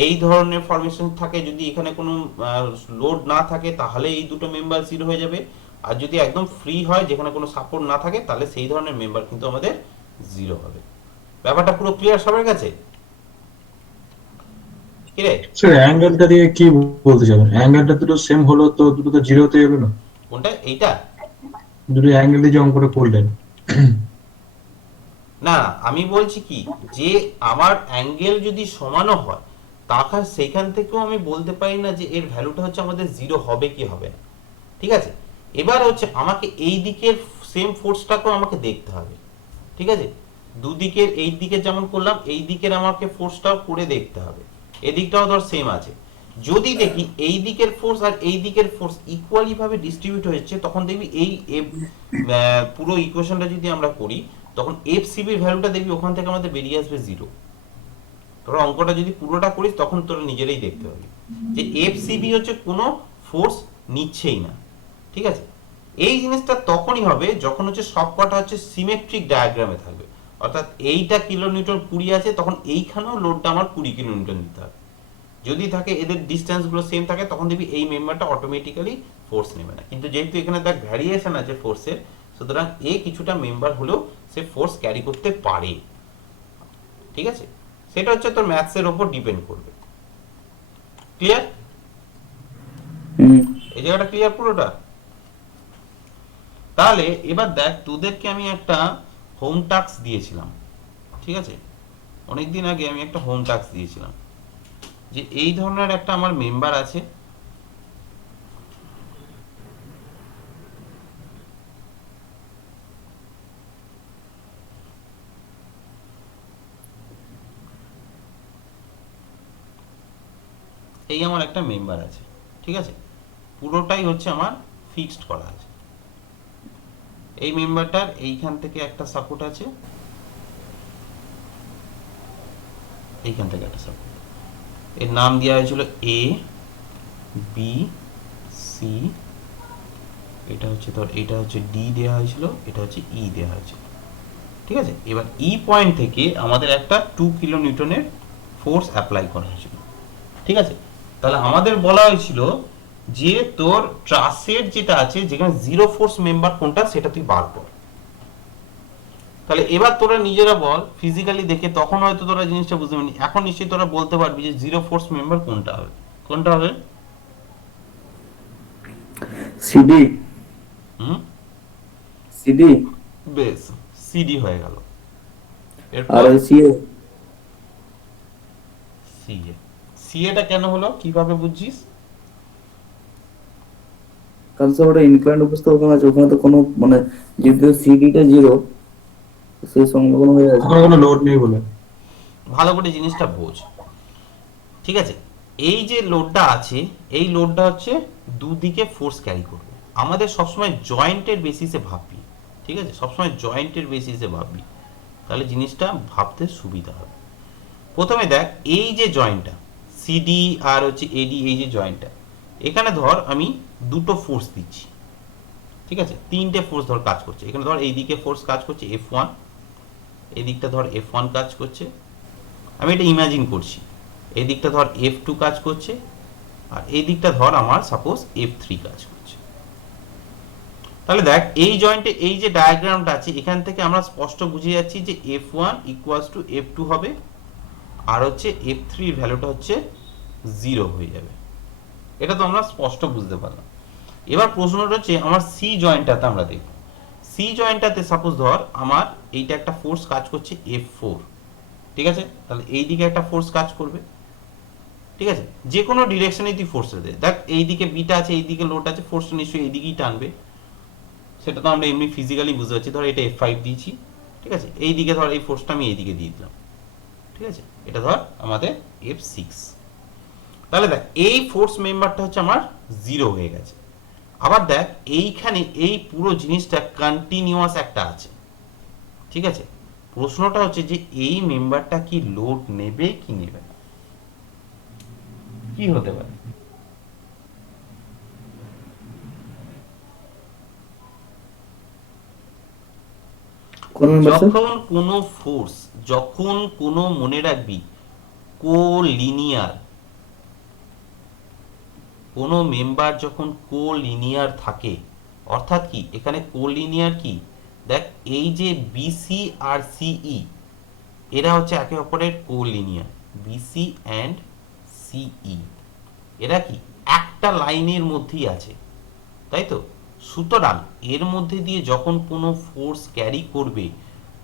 এই ধরনের ফরমেশন থাকে যদি এখানে কোনো লোড না থাকে তাহলে এই দুটো মেম্বার 0 হয়ে যাবে, আর যদি একদম ফ্রি হয় যেখানে কোনো সাপোর্ট না থাকে তাহলে সেই ধরনের মেম্বার কিন্তু আমাদের 0 হবে। ব্যাপারটা পুরো ক্লিয়ার সবার কাছে? কি রে স্যার অ্যাঙ্গেলটা দিয়ে কি বলতে চাবেন? অ্যাঙ্গেলটা দুটো সেম হলো তো দুটো তো জিরোতে এলো না? কোনটা এইটা? দুটো অ্যাঙ্গেল দিয়ে যে অঙ্কটা করলেন। না না, আমি বলছি কি, যে আমার অ্যাঙ্গেল যদি সমানও হয় তাহলে সেখান থেকেও আমি বলতে পারি না যে এর ভ্যালুটা হচ্ছে আমাদের জিরো হবে কি হবে না। ঠিক আছে, এবার হচ্ছে আমাকে এই দিকের সেম ফোর্সটাকেও আমাকে দেখতে হবে। ঠিক আছে, দুদিকের এই দিকে যেমন করলাম এই দিকের আমাকে ফোর্সটাও করে দেখতে হবে, এদিকটাও ধর সেম আছে। যদি দেখি এই দিকের ফোর্স আর এই দিকের ফোর্স ইকুয়ালি ভাবে ডিস্ট্রিবিউট হয়েছে, তখন দেখবি এই পুরো ইকুয়েশনটা যদি আমরা করি তখন এফ সিবির ভ্যালুটা দেখবি ওখান থেকে আমাদের বেরিয়ে আসবে জিরো। তোরা অঙ্কটা যদি পুরোটা করিস তখন তোরা নিজেরাই দেখতে পাবি যে এফ সিবি হচ্ছে কোনো ফোর্স নিচ্ছেই না। ঠিক আছে, এই জিনিসটা তখনই হবে যখন হচ্ছে সবকটা হচ্ছে সিমেট্রিক ডায়াগ্রামে থাকবে, অর্থাৎ এইটা কিলোনিউটন 20 আছে, তখন এইখানেও লোডটা আমার 20 কিলোনিউটন দিতে হবে। যদি থাকে এদের ডিসটেন্স গুলো সেম থাকে তখন দেখবি এই মেম্বারটা অটোমেটিক্যালি ফোর্স নেবে না, কিন্তু যেহেতু এখানে দেখ ভ্যারিয়েশন আছে ফোর্সের, সুতরাং এ কিছুটা মেম্বার হলেও সে ফোর্স ক্যারি করতে পারে। ঠিক আছে, সেটা হচ্ছে তোর ম্যাথসের উপর ডিপেন্ড করবে। ক্লিয়ার? এই জায়গাটা ক্লিয়ার পুরোটা? তাহলে এবার দেখ, তোদেরকে আমি একটা হোম টাস্ক দিয়েছিলাম। ঠিক আছে, অনেকদিন আগে আমি একটা হোম টাস্ক দিয়েছিলাম যে এই ধরনের একটা আমার মেম্বার আছে, এই আমার একটা মেম্বার আছে। ঠিক আছে, পুরোটাই হচ্ছে আমার ফিক্সড করা আছে। এই মেম্বারটার এইখান থেকে একটা সাপোর্ট আছে, এইখান থেকে একটা সাপোর্ট, এর নাম দেওয়া হয়েছিল এ বি সি, এটা হচ্ছে ধর এটা হচ্ছে ডি দেওয়া হয়েছিল, এটা হচ্ছে ই দেওয়া হয়েছিল। ঠিক আছে, এবার ই পয়েন্ট থেকে আমাদের একটা 2 কিলো নিউটনের ফোর্স অ্যাপ্লাই করা হয়েছিল। ঠিক আছে, তাহলে আমাদের বলা হয়েছিল যে তোর ট্রাসের যেটা আছে যেখানে জিরো ফোর্স মেম্বার কোনটা সেটা তুই বার কর। তাহলে এবার তোরা নিজেরা বল ফিজিক্যালি দেখে, তখন হয়তো তোরা জিনিসটা বুঝতে পারবি, এখন নিশ্চয়ই তোরা বলতে পারবি যে জিরো ফোর্স মেম্বার কোনটা হবে। কোনটা হবে? সিডি হুম, সিডি বেশ, সিডি হয়ে গেল। আর এরপর সিএ। সিএ। সিএটা কেন হলো কিভাবে বুঝছিস? কারণ স্যার ওটা ইনক্লাইন্ড উপস্থাপন আছে, ওখানে তো কোনো মানে যেহেতু সিডিটা জিরো, সেই সংলগ্ন হয়ে আছে। ওখানে কোনো লোড নেই বলে। ভালো করে জিনিসটা বোঝ। ঠিক আছে, এই যে লোডটা আছে এই লোডটা হচ্ছে দুদিকে ফোর্স ক্যারি করবে। আমাদের সবসময় জয়েন্টের বেসিসে ভাববি। ঠিক আছে, সবসময় জয়েন্টের বেসিসে ভাববি, তাহলে জিনিসটা ভাবতে সুবিধা হবে। প্রথমে দেখ এই যে জয়েন্টটা সিডি আর হচ্ছে এডি, এই যে জয়েন্টটা, এখানে ধর আমি দুটো ফোর্স দিচ্ছি। ঠিক আছে, তিনটে ফোর্স ধর কাজ করছে। এখানে ধর এই দিকে ফোর্স কাজ করছে F1, এই দিকটা ধর F1 কাজ করছে, আমি এটা ইমাজিন করছি। এই দিকটা ধর F2 কাজ করছে, আর এই দিকটা ধর আমার সাপোজ F3 কাজ করছে। তাহলে দেখ এই জয়েন্টে এই যে ডায়াগ্রামটা আছে এখান থেকে আমরা স্পষ্ট বুঝে যাচ্ছি যে F1 ইকুয়ালস টু F2 হবে, আর হচ্ছে F3 এর ভ্যালুটা হচ্ছে 0 হয়ে যাবে। এটা তো আমরা স্পষ্ট বুঝতে পারলাম। এবার প্রশ্নটা হচ্ছে আমার সি জয়েন্টটাতে আমরা দেখব। সি জয়েন্টটাতে সাপোজ ধর আমার এইটা একটা ফোর্স কাজ করছে F4। ঠিক আছে, তাহলে এই দিকে একটা ফোর্স কাজ করবে। ঠিক আছে, যে কোনো ডিরেকশনে তুই ফোর্স দে, দেখ এই দিকে বিটা আছে এই দিকে লোড আছে, ফোর্সটা নিশ্চয়ই এই দিকেই টানবে, সেটা তো আমরা এমনি ফিজিক্যালি বুঝতে পারছি। ধর এটা F5 দিয়েছি, ঠিক আছে, এই দিকে ধর এই ফোর্সটা আমি এই দিকে দিয়ে দিলাম। ঠিক আছে, এটা ধর আমাদের F6। তাহলে দেখ এই ফোর্স মেম্বারটা হচ্ছে আমার 0 হয়ে গেছে। আবার দেখ এইখানে এই পুরো জিনিসটা কন্টিনিউয়াস একটা আছে। ঠিক আছে, প্রশ্নটা হচ্ছে যে এই মেম্বারটা কি লোড নেবে কি নেবে না, কি হতে পারে? কোন মেম্বার স্যার? যখন কোনো ফোর্স, যখন কোনো, মনে রাখবি, কোলিনিয়ার, কোনো মেম্বার যখন কোলিনিয়ার থাকে, অর্থাৎ কি এখানে কোলিনিয়ার কি, দেখ এই যে বিসি আর সিই এরা হচ্ছে একে অপরের কোলিনিয়ার, বিসি অ্যান্ড সিই, এরা কি একটা লাইনের মধ্যেই আছে, তাই তো? সুতরাং এর মধ্যে দিয়ে যখন কোনো ফোর্স ক্যারি করবে,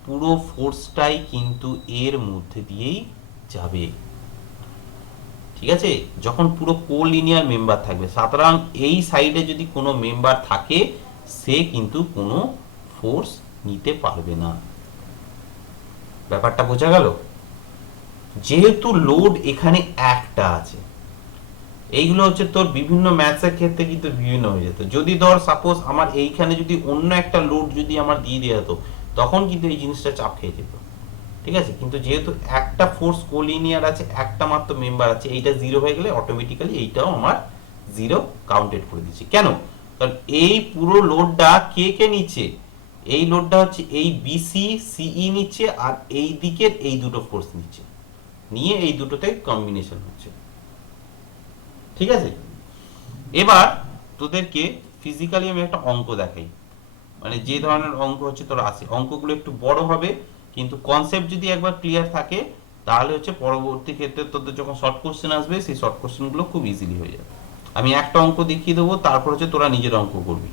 পুরো ফোর্সটাই কিন্তু এর মধ্যে দিয়েই যাবে, ঠিক আছে? যখন পুরো কোলিনিয়ার মেম্বার থাকবে, সুতরাং এই সাইডে যদি কোনো মেম্বার থাকে, সে কিন্তু কোনো ফোর্স নিতে পারবে না। ব্যাপারটা বোঝা গেল? যেহেতু লোড এখানে একটা আছে, এইগুলো হচ্ছে তোর বিভিন্ন ম্যাথসের ক্ষেত্রে কিন্তু বিভিন্ন হয়ে যেত। যদি ধর সাপোজ আমার এইখানে যদি অন্য একটা লোড যদি আমার দিয়ে দেওয়া হতো, তখন কিন্তু এই জিনিসটা চাপ খেয়ে যেত, ঠিক আছে? কিন্তু যেহেতু একটা ফোর্স কোলিনিয়ার আছে, একটা মাত্র মেম্বার আছে, এইটা জিরো হয়ে গেলে অটোমেটিক্যালি এইটাও আমার জিরো কাউন্টেড করে দিচ্ছে। কেন? কারণ এই পুরো লোডটা কে কে নিচ্ছে? এই লোডটা হচ্ছে এই বিসি সিই নিচ্ছে, আর এই দিকের এই দুটো ফোর্স নিচ্ছে, নিয়ে এই দুটোতে কম্বিনেশন হচ্ছে, ঠিক আছে? এবার তোদেরকে ফিজিক্যালি আমি একটা অঙ্ক দেখাই, মানে যে ধরনের অঙ্ক হচ্ছে তোর আসে, অঙ্কগুলো একটু বড় হবে, কিন্তু কনসেপ্ট যদি একবার ক্লিয়ার থাকে, তাহলে হচ্ছে পরবর্তী ক্ষেত্রে তোদের যখন শর্ট কোশ্চেন আসবে, সেই শর্ট কোশ্চেনগুলো খুব ইজিলি হয়ে যাবে। আমি একটা অঙ্ক দেখিয়ে দেবো, তারপর হচ্ছে তোরা নিজের অঙ্ক করবি।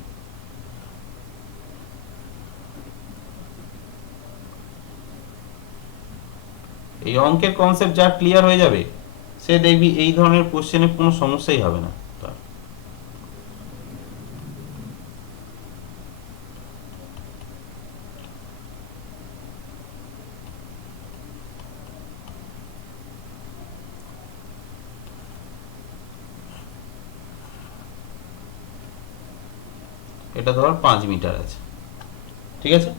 এই অঙ্কের কনসেপ্ট যা ক্লিয়ার হয়ে যাবে, সে দেখবি এই ধরনের কোশ্চেনে কোনো সমস্যাই হবে না তার। এটা ধর 5 মিটার আছে, ঠিক আছে?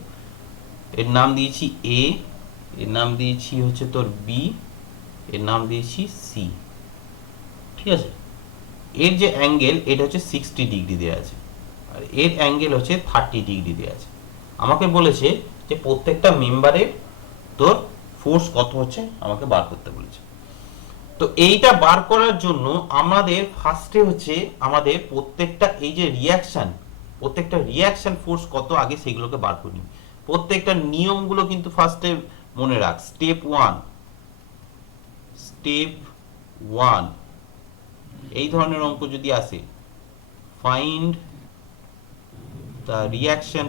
এর নাম দিয়েছি এ, এর নাম দিয়েছি হচ্ছে তোর বি, এর নাম দিয়েছি সি, ঠিক আছে? এর যে অ্যাঙ্গেল এটা হচ্ছে 60 ডিগ্রি দেওয়া আছে, আর এর অ্যাঙ্গেল হচ্ছে 30 ডিগ্রি দেওয়া আছে। আমাকে বলেছে যে প্রত্যেকটা মেম্বারের তোর ফোর্স কত হচ্ছে আমাকে বার করতে বলেছে। তো এইটা বার করার জন্য আমাদের ফার্স্টে হচ্ছে আমাদের প্রত্যেকটা এই যে রিয়াকশন, প্রত্যেকটা রিয়াকশন ফোর্স কত আগে সেগুলোকে বার করি। প্রত্যেকটা নিয়মগুলো কিন্তু ফার্স্টে মনে রাখ। স্টেপ ওয়ান এই ধরনের অঙ্ক যদি আসে, ফাইন্ড দ্য রিয়াকশন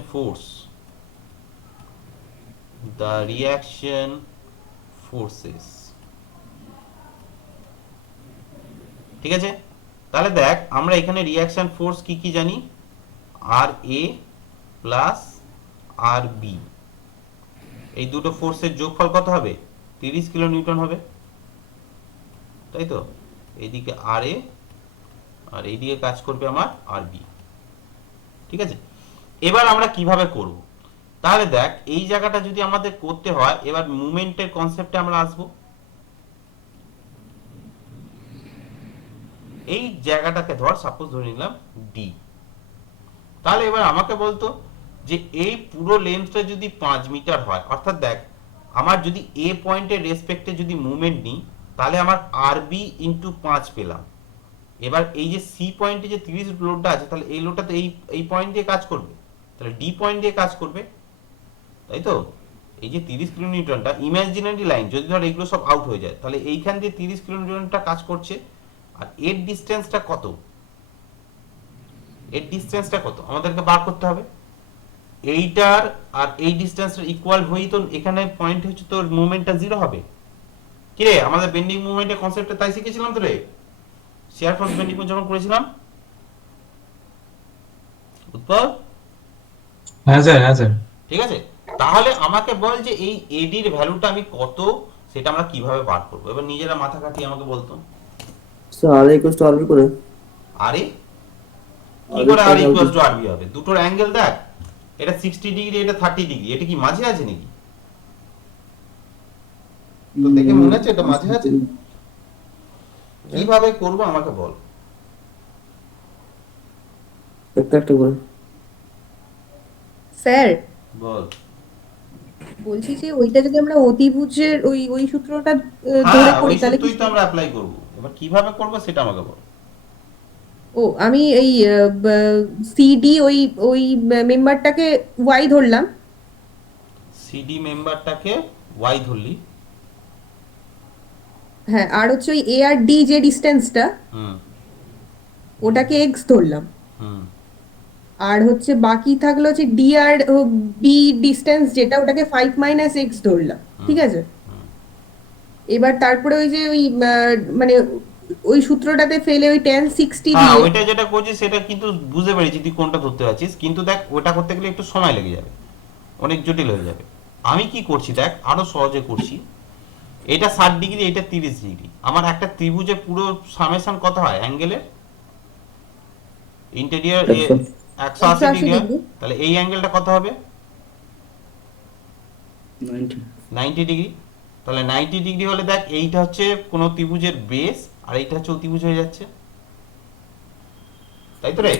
ফোর্সেস, ঠিক আছে? তাহলে দেখ আমরা এখানে রিয়াকশন ফোর্স কি কি জানি, আর এ প্লাস আর বি, এই দুটো ফোর্সের যোগফল কত হবে? 30 কিলো নিউটন হবে, তাই তো? এইদিকে আর এ, আর এইদিকে কাজ করবে আমার আর বি, ঠিক আছে? এবার আমরা কিভাবে করব? তাহলে দেখ এই জায়গাটা যদি আমাদের করতে হয়, এবার মুভমেন্টের কনসেপ্টে আমরা আসব। এই জায়গাটাকে ধর সাপোজ ধরে নিলাম ডি। তাহলে এবার আমাকে বলতো যে এই পুরো লেন্থটা যদি 5 মিটার হয়, অর্থাৎ দেখ আমার যদি এ পয়েন্টের রেসপেক্টে যদি মুভমেন্ট নিই, তাহলে আমার আর বি ইন্টু 5 পেলাম। এবার এই যে সি পয়েন্টে যে 30 লোডটা আছে, তাহলে এই লোডটা তো এই পয়েন্ট দিয়ে কাজ করবে, তাহলে ডি পয়েন্ট দিয়ে কাজ করবে, তাই তো? এই যে 30 কিলো নিউটনটা ইমাজিনারি লাইন, যদি ধর এগুলো সব আউট হয়ে যায়, তাহলে এইখান দিয়ে 30 কিলো নিউটনটা কাজ করছে। আর এর ডিসটেন্সটা কত? এর ডিসটেন্সটা কত আমাদেরকে বার করতে হবে। এইটার আর এই ডিসটেন্সটা ইকুয়াল হই, তো এখানে পয়েন্ট হচ্ছে তোর মুভমেন্টটা জিরো হবে। কি রে, আমাদের বেন্ডিং মুভমেন্টের কনসেপ্টটা তাই শিখেছিলাম তো রে, শেয়ার ফোর্স বেন্ডিং যখন করেছিলাম। উৎপল, হ্যাঁ স্যার, হ্যাঁ স্যার। ঠিক আছে? তাহলে আমাকে বল যে এই এডি এর ভ্যালুটা আমি কত, সেটা আমরা কিভাবে বার করব? এবার নিজেরা মাথা কাটিয়ে আমাকে বলতো। স্যার আর ইকুয়াল টু আরবি করে, আরে কি করে আর ইকুয়াল টু আরবি হবে? দুটোর অ্যাঙ্গেল দেখ, এটা 60 ডিগ্রি, এটা 30 ডিগ্রি, এটা কি মাঝে আছে নাকি? তো দেখে মনে হচ্ছে এটা মাঝে আছে। কিভাবে করব আমাকে বল। একটা একটা করে। স্যার বল। বলছি যে ওইটা যদি আমরা অতিভুজের ওই ওই সূত্রটা ধরে হ্যাঁ, করি ওই তাহলে কি? সূত্রই তো আমরা অ্যাপ্লাই করব। এবার কিভাবে করব সেটা আমাকে বল। ও আমি এই সিডি ওই ওই মেম্বারটাকে ওয়াই ধরলাম, সিডি মেম্বারটাকে ওয়াই ধরলি, হ্যাঁ, আর হচ্ছে ওই এ আর ডি যে ডিস্টেন্সটা, হুম ওটাকে এক্স ধরলাম। হুম আর হচ্ছে বাকি থাকলো হচ্ছে ডি আর বি ডিস্টেন্স যেটা, ওটাকে 5 - x ধরলাম, ঠিক আছে। এবার তারপরে ওই যে ওই মানে ওই সূত্রটাতে ফেলে ওই tan 60 হ্যাঁ, দিয়ে, ওইটা যেটা করছিস সেটা কিন্তু বুঝতে পেরেছি তুই কোনটা ধরতে পারছিস, কিন্তু দেখ ওটা করতে গেলে একটু সময় লেগে যাবে, অনেক জটিল হয়ে যাবে। আমি কি করছি দেখ, আরো সহজে করছি। এটা 60 ডিগ্রি, এটা 30 ডিগ্রি। আমার একটা ত্রিভুজে পুরো সামেশন কত হয় অ্যাঙ্গেলের? ইন্টেরিয়র 180 ডিগ্রি 180 হয়। ডিগ্রি। তাহলে এই অ্যাঙ্গেলটা কত হবে? 90। 90 ডিগ্রি। তাহলে 90 ডিগ্রি হলে দেখ এইটা হচ্ছে কোনো ত্রিভুজের বেস, আর এইটা হচ্ছে অতিভুজ হয়ে যাচ্ছে, তাই তো রে?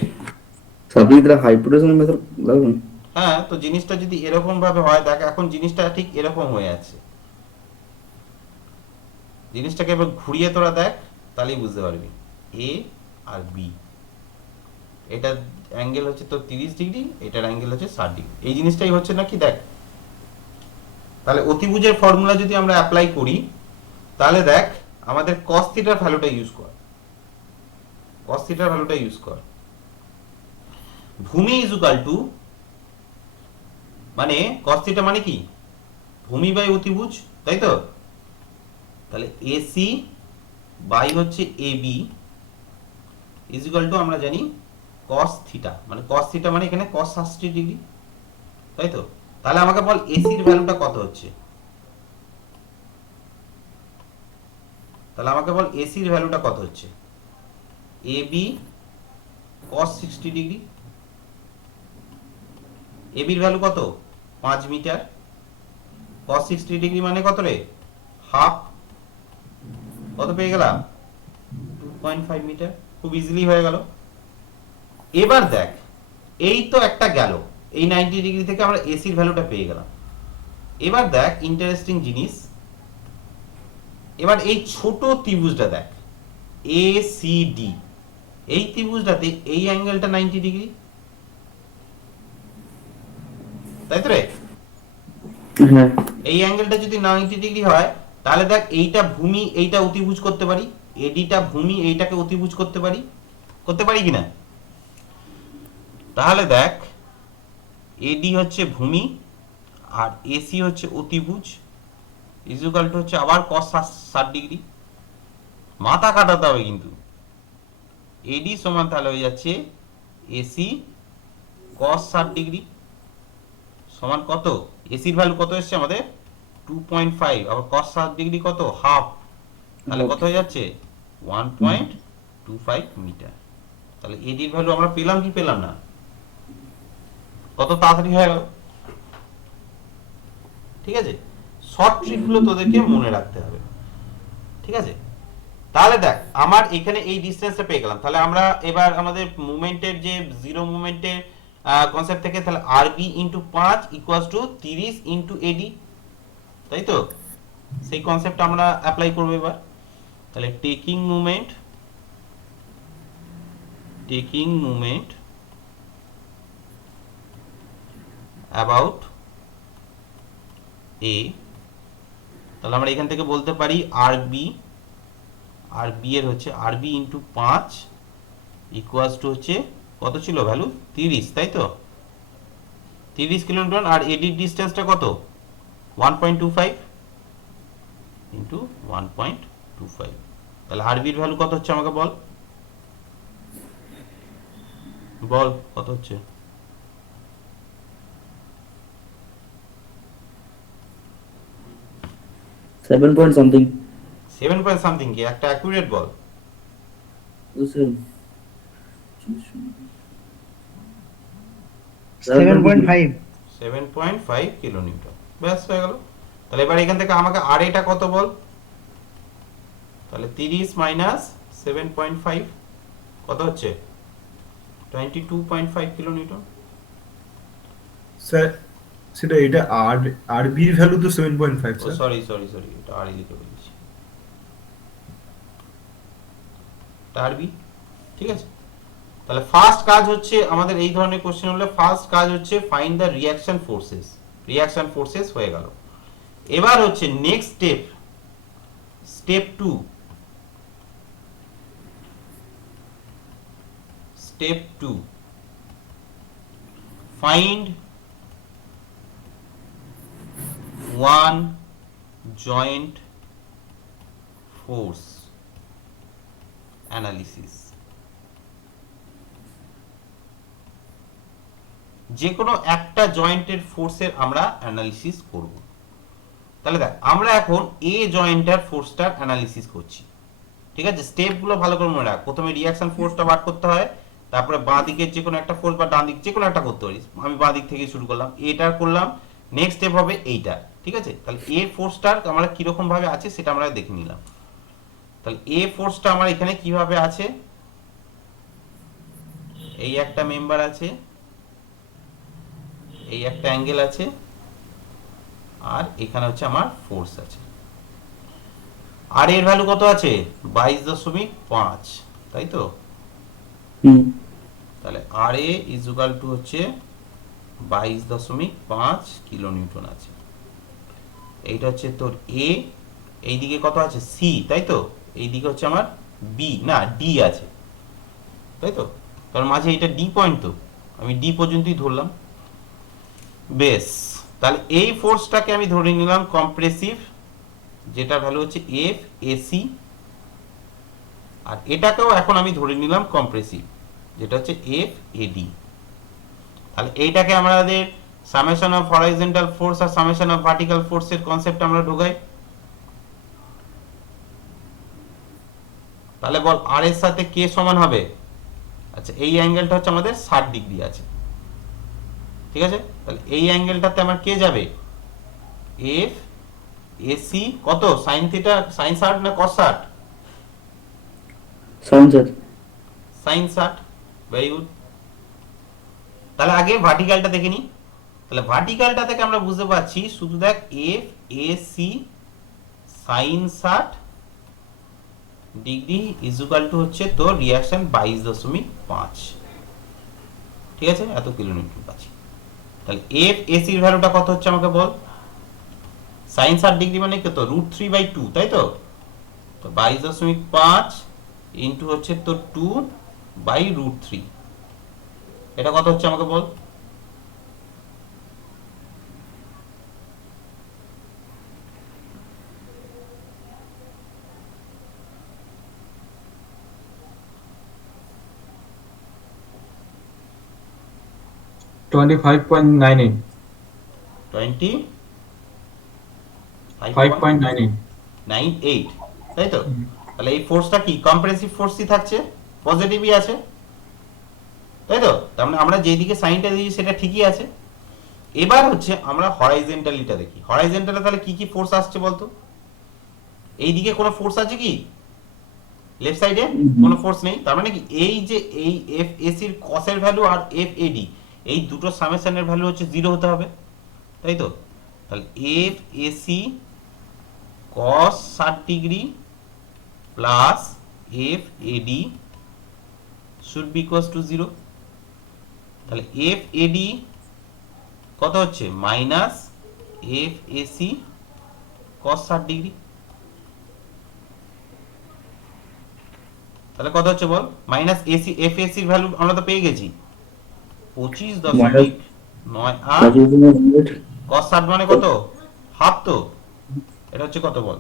আপনি তাহলে হাইপোটেনশন মেথড লাগবে। হ্যাঁ, তো জিনিসটা যদি এরকম ভাবে হয়, দেখ এখন জিনিসটা ঠিক এরকম হয়ে আছে। জিনিসটাকে এবার ঘুরিয়ে তোরা দেখ, তাহলেই বুঝতে পারবি। এ আর বি, এটা অ্যাঙ্গেল হচ্ছে তো 30 ডিগ্রি, এটার অ্যাঙ্গেল হচ্ছে 60 ডিগ্রি। এই জিনিসটাই হচ্ছে নাকি দেখ। তাহলে অতিভুজের ফর্মুলা যদি আমরা অ্যাপ্লাই করি, তাহলে দেখ আমাদের cos থিটার ভ্যালুটা ইউজ কর, cos থিটার ভ্যালুটা ইউজ কর। ভূমি ইজ ইকুয়াল টু, মানে cos থিটা মানে কি? ভূমি বাই অতিভুজ, তাই তো? তাহলে এসি বাই হচ্ছে এবি ইজ ইকুয়াল টু, আমরা জানি cos থিটা, মানে cos থিটা মানে এখানে cos 60 ডিগ্রি, তাই তো? তাহলে আমাকে বল এসির ভ্যালুটা কত হচ্ছে? তাহলে আমাকে বল এসির ভ্যালুটা কত হচ্ছে? এবি cos 60 ডিগ্রি, এবির ভ্যালু কত? 5 মিটার। cos 60 ডিগ্রি মানে কত রে? হাফ। কত পেয়ে গেলাম? 2.5 মিটার। খুব ইজিলি হয়ে গেল। এবার দেখ, এই তো একটা গেল, এই 90 ডিগ্রি থেকে আমরা এসির ভ্যালুটা পেয়ে গেলাম। এবার দেখ ইন্টারেস্টিং জিনিস, এবার এই ছোট ত্রিভুজটা দেখ, এ সি ডি, এই ত্রিভুজটাতে এই অ্যাঙ্গেলটা 90 ডিগ্রি, তাই তো রে? হ্যাঁ। এই অ্যাঙ্গেলটা যদি 90 ডিগ্রি হয়, তাহলে দেখ এইটা ভূমি, এইটা অতিভুজ করতে পারি, এডিটা ভূমি, এইটাকে অতিভুজ করতে পারি, করতে পারি কিনা? তাহলে দেখ এডি হচ্ছে ভূমি আর এসি হচ্ছে অতিভুজ, ইজ ইকুয়াল টু হচ্ছে আবার cos 60 ডিগ্রি। মাথা কাটাতে হবে কিন্তু। এডি সমান তাহলে হয়ে যাচ্ছে এসি cos 60 ডিগ্রি সমান কত? এসির ভ্যালু কত এসছে আমাদের? 2.5, আবার cos 60 ডিগ্রি কত? হাফ। তাহলে কত হয়ে যাচ্ছে? 1.25 মিটার। তাহলে এডির ভ্যালু আমরা পেলাম কি পেলাম না? কত তাড়াতাড়ি হয়ে গেল, ঠিক আছে? শর্ট ট্রিকগুলো তোদেরকে মনে রাখতে হবে, ঠিক আছে? তাহলে দেখ আমার এখানে এই ডিসটেন্সটা পেয়ে গেলাম। তাহলে আমরা এবার আমাদের মুভমেন্টের যে জিরো মুভমেন্টের কনসেপ্ট থেকে, তাহলে আরবি ইন্টু 5 ইকুয়ালস টু 30 ইন্টু এডি, তাই তো? সেই কনসেপ্ট আমরা অ্যাপ্লাই করবো এবার। তাহলে টেকিং মুভমেন্ট অ্যাবাউট এ, তাহলে আমরা এখান থেকে বলতে পারি আরবি এর হচ্ছে আরবি ইন্টু 5 ইকুয়ালস টু হচ্ছে কত ছিল ভ্যালু? 30, তাই তো? 30 কিলোমিটার। আর এডির ডিস্টেন্সটা কত? 1.25 ইন্টু 1.25। তাহলে আরবির ভ্যালু কত হচ্ছে আমাকে বল, বল কত হচ্ছে? Seven point something. 7 point something কি একটা অ্যাকুরেট বল? 7.5 কিলোমিটার। ব্যাস হয়ে গেল। তাহলে এবার এখান থেকে আমাকে আর এটা কত বল? তাহলে 30 মাইনাস 7.5 কত হচ্ছে? 22.5 কিলোমিটার। স্যার সেটা এটা আরবির ভ্যালু তো 7.5 ও স্যার। সরি, এটা আর লিখে বলেছি, এটা আরবি, ঠিক আছে? তাহলে ফার্স্ট কাজ হচ্ছে আমাদের, এই ধরনের কোশ্চেন হলে ফার্স্ট কাজ হচ্ছে ফাইন্ড দ্য রিঅ্যাকশন ফোর্সেস হয়ে গেল। এবার হচ্ছে next step 2, step 2, find one joint force analysis. যে কোনো একটা জয়েন্টের ফোর্সের আমরা অ্যানালিসিস করব। তাহলে দেখ আমরা এখন এ জয়েন্টের ফোর্সটার অ্যানালিসিস করছি, ঠিক আছে? স্টেপগুলো ভালো করে মনে রাখ। প্রথমে রিঅ্যাকশন ফোর্সটা বার করতে হয়, তারপরে বাঁ দিকের যে কোনো একটা ফোর্স বা ডান দিক যে কোনো একটা করতে পারিস। আমি বাঁ দিক থেকে শুরু করলাম, এটার করলাম, নেক্সট স্টেপ হবে এইটা, ঠিক আছে? তাহলে এ ফোর্সটার আমরা কিরকম ভাবে আছে সেটা আমরা দেখে নিলাম। তাহলে এ ফোর্সটা আমার এখানে কিভাবে আছে, এই একটা মেম্বার আছে, এই একটা অ্যাঙ্গেল আছে, আর এখানে হচ্ছে আমার ফোর্স আছে। আর এর ভ্যালু কত আছে? 22.5, তাই তো? তাহলে আর এ ইজ ইকুয়াল টু হচ্ছে 22.5 কিলো নিউটন আছে। এইটা হচ্ছে তোর এ, এইদিকে কত আছে? সি, তাই তো? এইদিকে হচ্ছে আমার বি, না ডি আছে, তাই তো? কারণ মাঝে এটা ডি পয়েন্ট, তো আমি ডি পর্যন্তই ধরলাম। বেশ, তাহলে এই ফোর্সটাকে আমি ধরে নিলাম কম্প্রেসিভ, যেটা ভ্যালু হচ্ছে এফ এসি, আর এটাকেও এখন আমি ধরে নিলাম কম্প্রেসিভ, যেটা হচ্ছে এফ এডি। তাহলে এইটাকে আমাদের সামেশন অফ হরাইজন্টাল ফোর্স আর সামেশন অফ ভার্টিক্যাল ফোর্সের কনসেপ্ট আমরা ঢোকাই। তাহলে বল আর এর সাথে কে সমান হবে? আচ্ছা, এই অ্যাঙ্গেলটা হচ্ছে আমাদের 60 ডিগ্রি আছে, ঠিক আছে? তাহলে এই অ্যাঙ্গেলটাতে আমার কে যাবে? এফ এসি কত? সাইন থিটা, সাইন 60 না কস 60? সাইন 60। Very good. তাহলে আগে ভার্টিক্যালটা দেখে নি। তাহলে ভার্টিক্যালটা থেকে আমরা বুঝতে পারছি, শুধু দেখ F AC sign 60 degree is equal to হচ্ছে তোর রিঅ্যাকশন 22.5, ঠিক আছে? এত কিলোমিটার পাচ্ছি। তাহলে এফ এসি এর ভ্যালুটা কত হচ্ছে আমাকে বল? সাইন 60 ডিগ্রি মানে কত? √3/2, তাই তো? তো 22.5 ইন্টু হচ্ছে তোর 2/√3, এটা কত হচ্ছে আমাকে বল? টোয়েন্টি 5.98 5.98, তাই তো? তাহলে এই ফোর্সটা কি কম্প্রেসিভ ফোর্সই থাকছে, পজিটিভই আছে, তাই তো? তার মানে আমরা যেদিকে সাইনটা দিই সেটা ঠিকই আছে। এবার হচ্ছে আমরা হরাইজন্টালিটা দেখি। হরাইজন্টালে তাহলে কি কি ফোর্স আসছে বলতো? এইদিকে কোনো ফোর্স আছে কি? লেফট সাইডে কোনো ফোর্স নেই। তার মানে কি এই যে এই এফ এসি এর কসের ভ্যালু আর এফ এডি এই দুটো সামেশনের ভ্যালু হচ্ছে 0 হতে হবে, তাই তো? তাহলে F AC cos 60 degree plus F AD should be equals to 0। তাহলে এফ এডি কত হচ্ছে? Minus F AC cos 60 degree. তাহলে কত হচ্ছে বল? মাইনাস এসি এফ এসি এর ভ্যালু আমরা তো পেয়ে গেছি 25.98 cos 60 মানে কত? হাফ, তো এটা হচ্ছে কত বল?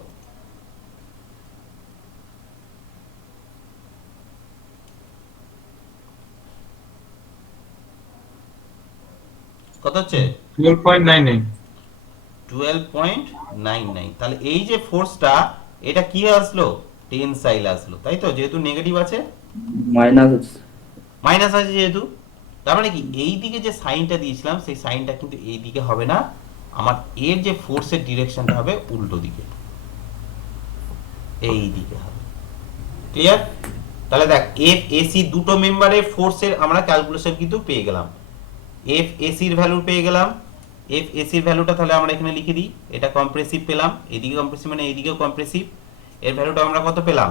কত হচ্ছে? 12.99 12.99। তাহলে এই যে ফোর্সটা, এটা কি আসলো? টেনসাইল আসলো, তাই তো? যেহেতু নেগেটিভ আছে, মাইনাস আছে যেহেতু, তার মানে কি এই দিকে যে সাইনটা দিয়েছিলাম সেই সাইনটা কিন্তু এই দিকে হবে না, আমার এর যে ফোর্সের ডিরেকশনটা হবে উল্টো দিকে, এই দিকে হবে। ক্লিয়ার? তাহলে দেখ এফ এসি দুটো মেম্বারের ফোর্সের আমরা ক্যালকুলেশন কিন্তু পেয়ে গেলাম। এফ এসির ভ্যালু পেয়ে গেলাম। এফ এসির ভ্যালুটা তাহলে আমরা এখানে লিখে দিই। এটা কম্প্রেসিভ পেলাম, এদিকে কম্প্রেসিভ মানে এইদিকেও কম্প্রেসিভ। এর ভ্যালুটা আমরা কত পেলাম?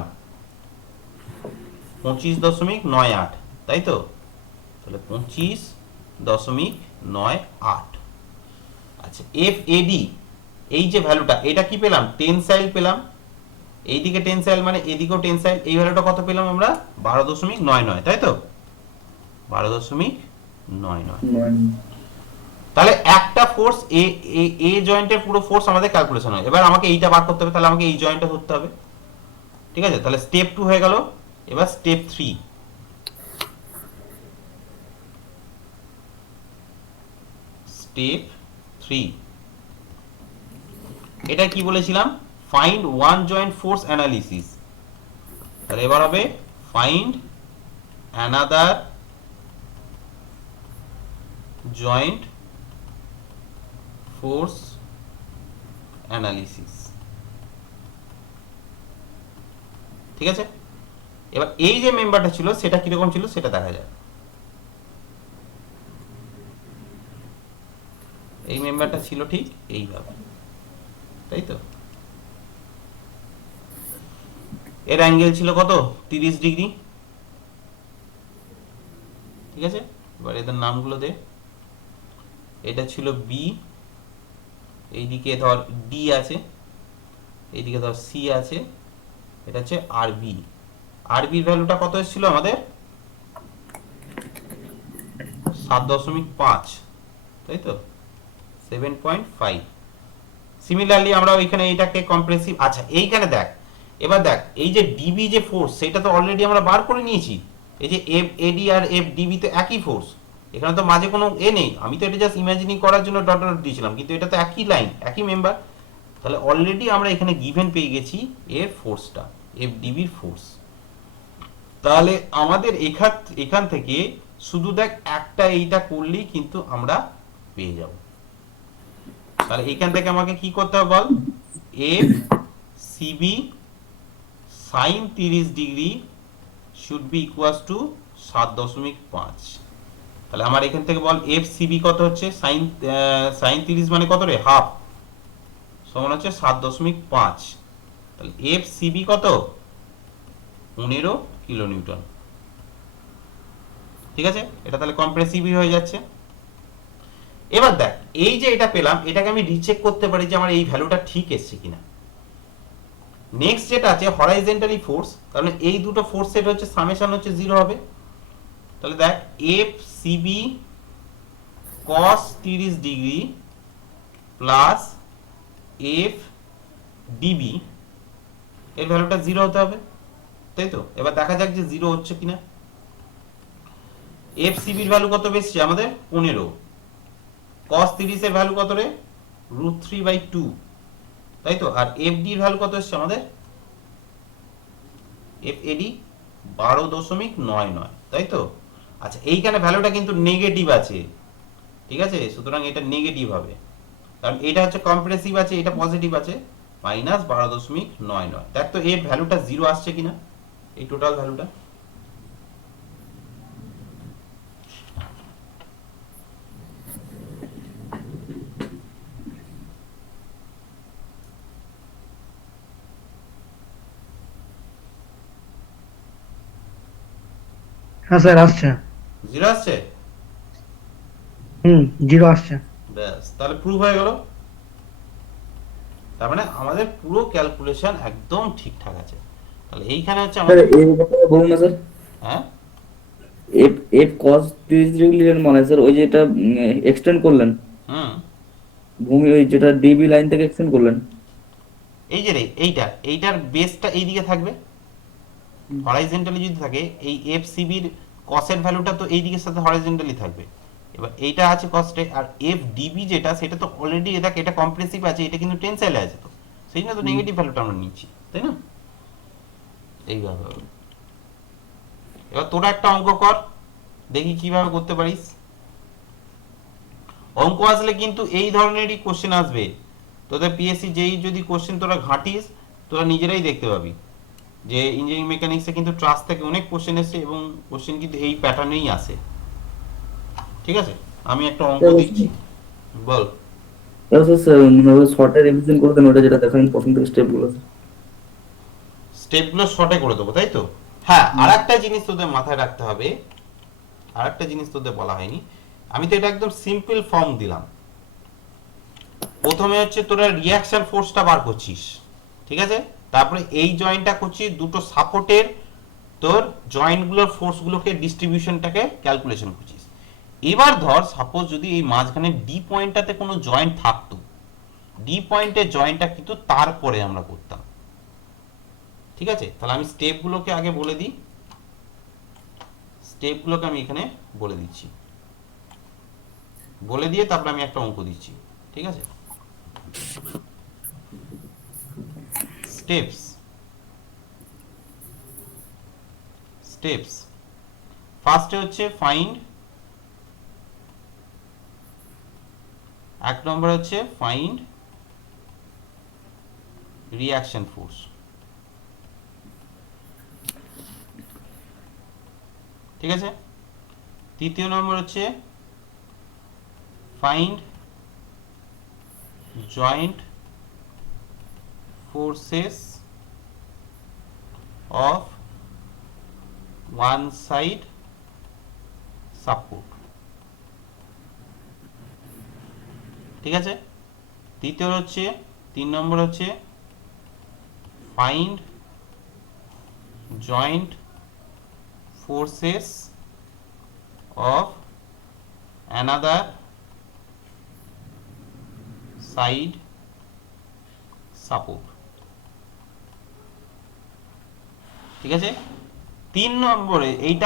25.98, তাই তো? তাহলে 25.98। আচ্ছা, এফ এডি এই যে ভ্যালুটা, এটা কি পেলাম? টেনসাইল পেলাম, এইদিকে টেনসাইল মানে এদিকেও টেনসাইল, এই ভ্যালুটা কত পেলাম আমরা 12.99, তাই তো 12.99। তাহলে একটা ফোর্স এ জয়েন্টের পুরো ফোর্স আমাদের ক্যালকুলেশন হয়। এবার আমাকে এইটা বার করতে হবে, তাহলে আমাকে এই জয়েন্টটা ধরতে হবে, ঠিক আছে। তাহলে স্টেপ 2 হয়ে গেল। এবার স্টেপ 3, স্টেপ 3 এটা কি বলেছিলাম, find one joint force analysis. তাহলে এবার হবে find another joint force analysis, ঠিক আছে। এবার এই যে মেম্বারটা ছিল সেটা কিরকম ছিল সেটা দেখা যায়। এই মেম্বারটা ছিল ঠিক এইভাবে, তাই তো। এর অ্যাঙ্গেল ছিল কত 30 ডিগ্রি, ঠিক আছে। এবার এদের নামগুলো দে। এটা ছিল বি, এইদিকে ধর ডি আছে, এইদিকে ধর সি আছে, এটা হচ্ছে আর বি। আর বির ভ্যালুটা কত এসেছিল আমাদের 7.5, তাই তো 7.5। সিমিলারলি আমরা ওইখানে এইটাকে কম্প্রেসিভ, আচ্ছা এইখানে দেখ, এবার দেখ এই যে ডিবি যে ফোর্স সেটা তো অলরেডি আমরা বার করে নিয়েছি। এই যে এফ এডি আর এফ ডিবি তো একই ফোর্স, এখানে তো মাঝে কোনো এ নেই। আমি তো এটা জাস্ট ইমাজিনিং করার জন্য ডট ডট দিয়েছিলাম, কিন্তু এটা তো একই লাইন একই মেম্বার। তাহলে অলরেডি আমরা এখানে গিভেন পেয়ে গেছি এর ফোর্সটা, এফ ডিবির ফোর্স। তাহলে আমাদের এখান থেকে শুধু দেখ একটা এইটা করলেই কিন্তু আমরা পেয়ে যাব। তাহলে এখান থেকে আমাকে কি করতে হবে বল, F CB sine 30 degree should be equals to 7.5। তাহলে আমার এখান থেকে বল এফ সিবি কত হচ্ছে, সাইন 30 মানে কত রে, হাফ, সমান হচ্ছে 7.5। তাহলে এফ সিবি কত 15 কিলো নিউটন, ঠিক আছে। এটা তাহলে কম্প্রেসিভই হয়ে যাচ্ছে। এবার দেখ এই যে এটা পেলাম, এটাকে আমি রিচেক করতে পারি যে আমার এই ভ্যালুটা ঠিক এসছে কিনা। নেক্সট যেটা আছে হরাইজন্টালি ফোর্স, কারণ এই দুটো ফোর্স সেট হচ্ছে সামেশন হচ্ছে 0 হবে। তাহলে দেখ F CB cos 30 degree plus F DB এর ভ্যালুটা 0 হতে হবে, তাই তো। এবার দেখা যাক যে 0 হচ্ছে কিনা। এফ সিবির ভ্যালু কত বেশি আমাদের 15, cos 30 এর ভ্যালু কত রে √3/2, তাই তো। আর এফ ডি এর ভ্যালু কত এসছে আমাদের, এফ এডি 12.99, তাই তো। আচ্ছা এইখানে ভ্যালুটা কিন্তু নেগেটিভ আছে, ঠিক আছে, সুতরাং এটা নেগেটিভ হবে, কারণ এটা হচ্ছে কম্প্রেসিভ আছে, এটা পজিটিভ আছে, -12.99। দেখ তো এর ভ্যালুটা 0 আসছে কিনা, এই টোটাল ভ্যালুটা। হ্যাঁ স্যার আসছে। 0 আসছে, 0 আসছে। ব্যাস তাহলে প্রুভ হয়ে গেল। তার মানে আমাদের পুরো ক্যালকুলেশন একদম ঠিকঠাক আছে। তাহলে এইখানে হচ্ছে স্যার আমাদের, এই ব্যাপারে বলুন না স্যার, হ্যাঁ এফ এফ cos 30 ডিগ্রি মানে স্যার ওই যেটা এক্সটেন্ড করলেন হুম ভূমি, ওই যেটা ডিবি লাইন থেকে এক্সটেন্ড করলেন, এই যে রে এইটার বেসটা এইদিকে থাকবে, হরাইজন্টালি যদি থাকে এই এফ সিবির কসের ভ্যালুটা তো এই দিকের সাথে হরাইজন্টালি থাকবে। এবার এইটা আছে কস্টে, আর এফ ডিবি যেটা সেটা তো অলরেডি এটা কম্প্রেসিভ আছে, এটা কিন্তু টেনসাইলে আছে, তো সেই জন্য তো নেগেটিভ ভ্যালুটা আমরা নিচ্ছি, তাই না। এইভাবে এবার তোরা একটা অঙ্ক কর, দেখি কিভাবে করতে পারিস। অঙ্ক আসলে কিন্তু এই ধরনেরই কোশ্চেন আসবে তোদের পিএসসি যেই যদি কোশ্চেন তোরা ঘাঁটিস তোরা নিজেরাই দেখতে পাবি যে ইঞ্জিনিয়ারিং মেকানিক্সে কিন্তু ট্রাস্ট থেকে অনেক কোশ্চেন এসেছে এবং কোশ্চেন কিন্তু এই প্যাটার্নেই আসে, ঠিক আছে। আমি একটা অঙ্ক দিচ্ছি, বল। স্যার শর্টে রিভিশন করে দেন ওটা যেটা দেখালেন প্রথম থেকে স্টেপগুলো। স্টেপগুলো শর্টে করে দেবো, তাই তো। হ্যাঁ, আরেকটা জিনিস তোদের মাথায় রাখতে হবে, আরেকটা জিনিস তোদের বলা হয়নি। আমি তো এটা একদম সিম্পল ফর্ম দিলাম। প্রথমে হচ্ছে তোরা রিঅ্যাকশন ফোর্সটা বার করছিস, ঠিক আছে। তারপরে এই জয়েন্টটা করছি দুটো সাপোর্টের তোর জয়েন্টগুলোর ফোর্সগুলোকে ডিস্ট্রিবিউশনটাকে ক্যালকুলেশন করছিস। এবার ধর সাপোজ যদি এই মাঝখানে ডি পয়েন্টটাতে কোনো জয়েন্ট থাকতো, ডি পয়েন্টের জয়েন্টটা কিন্তু তারপরে আমরা করতাম। ঠিক আছে, তাহলে আমি স্টেপগুলোকে আগে বলে দিই, স্টেপগুলোকে আমি এখানে বলে দিচ্ছি, বলে দিয়ে তারপরে আমি একটা অঙ্ক দিচ্ছি। ঠিক আছে, স্টেপস স্টেপস ফার্স্টে হচ্ছে ফাইন্ড, এক নম্বর হচ্ছে ফাইন্ড রিঅ্যাকশন ফোর্স। ঠিক আছে, তৃতীয় নম্বর হচ্ছে find joint forces of one side support. ঠিক আছে, তৃতীয় হচ্ছে 3 নম্বর হচ্ছে find joint forces of another side support. ঠিক আছে, 3 নম্বরে এইটা